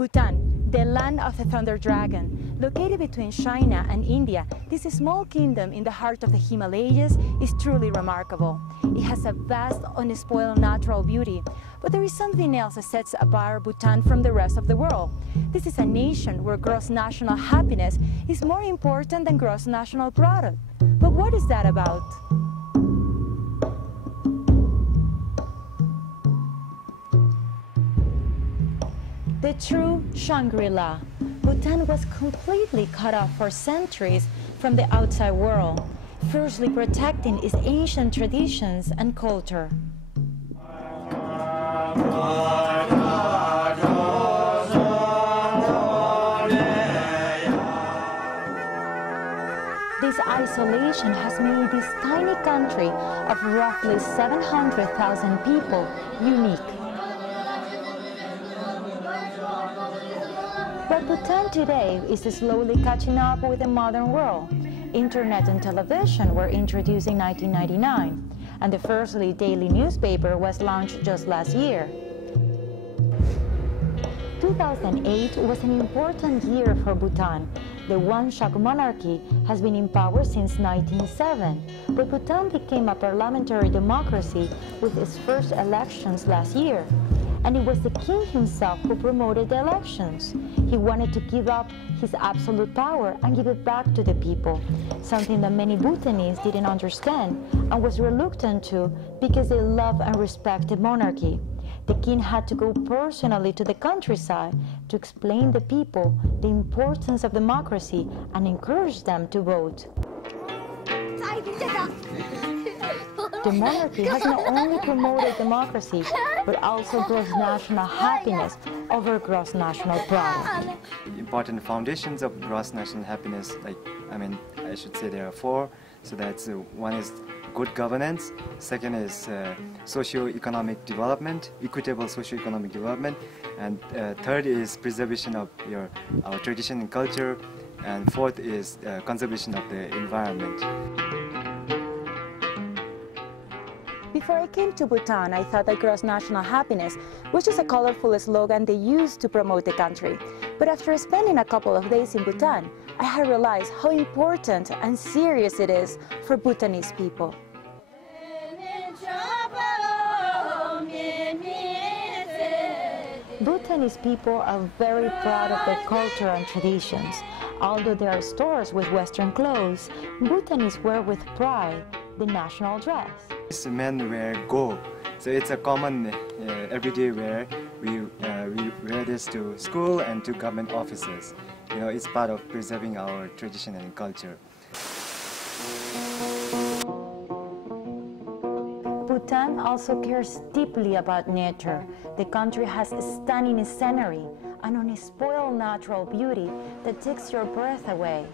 Bhutan, the land of the thunder dragon. Located between China and India, this small kingdom in the heart of the Himalayas is truly remarkable. It has a vast, unspoiled natural beauty, but there is something else that sets apart Bhutan from the rest of the world. This is a nation where gross national happiness is more important than gross national product. But what is that about? The true Shangri-La. Bhutan was completely cut off for centuries from the outside world, fiercely protecting its ancient traditions and culture. This isolation has made this tiny country of roughly 700,000 people unique. But Bhutan today is slowly catching up with the modern world. Internet and television were introduced in 1999, and the first daily newspaper was launched just last year. 2008 was an important year for Bhutan. The one-shock monarchy has been in power since 1907, but Bhutan became a parliamentary democracy with its first elections last year. And it was the king himself who promoted the elections. He wanted to give up his absolute power and give it back to the people, something that many Bhutanese didn't understand and was reluctant to because they love and respect the monarchy. The king had to go personally to the countryside to explain to the people the importance of democracy and encourage them to vote. The monarchy has not only promoted democracy, but also gross national happiness over gross national pride. Important foundations of gross national happiness, I should say there are four. So that's one is good governance, second is socio-economic development, equitable socio-economic development, and third is preservation of our tradition and culture, and fourth is conservation of the environment. Before I came to Bhutan, I thought that gross national happiness was just a colorful slogan they used to promote the country. But after spending a couple of days in Bhutan, I had realized how important and serious it is for Bhutanese people. Bhutanese people are very proud of their culture and traditions. Although there are stores with Western clothes, Bhutanese wear with pride the national dress. Men wear go, so it's a common everyday wear. We wear this to school and to government offices. It's part of preserving our tradition and culture. Bhutan also cares deeply about nature. The country has stunning scenery, an unspoiled natural beauty that takes your breath away.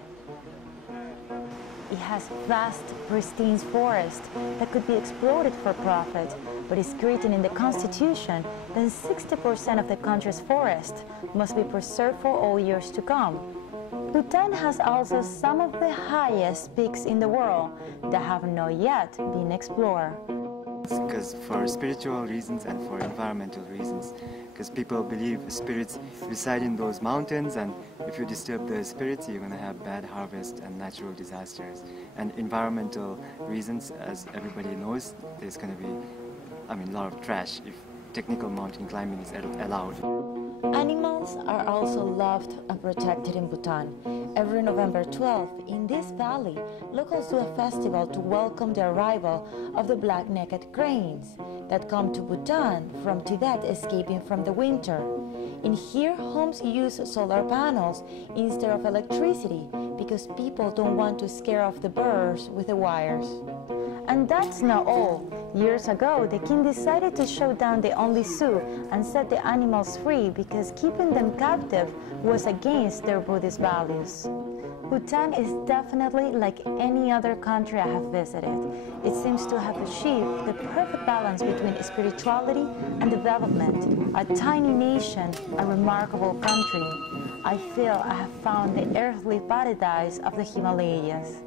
It has vast, pristine forests that could be exploited for profit, but it's written in the constitution that 60% of the country's forest must be preserved for all years to come. Bhutan has also some of the highest peaks in the world that have not yet been explored. Because for spiritual reasons and for environmental reasons, because people believe spirits reside in those mountains, and if you disturb the spirits, you're going to have bad harvest and natural disasters. And environmental reasons, as everybody knows, there's going to be, a lot of trash if technical mountain climbing is allowed. Animals are also loved and protected in Bhutan. Every November 12th, in this valley, locals do a festival to welcome the arrival of the black-necked cranes that come to Bhutan from Tibet, escaping from the winter. In here, homes use solar panels instead of electricity because people don't want to scare off the birds with the wires. And that's not all. Years ago, the king decided to shut down the only zoo and set the animals free because keeping them captive was against their Buddhist values. Bhutan is definitely like any other country I have visited. It seems to have achieved the perfect balance between spirituality and development. A tiny nation, a remarkable country. I feel I have found the earthly paradise of the Himalayas.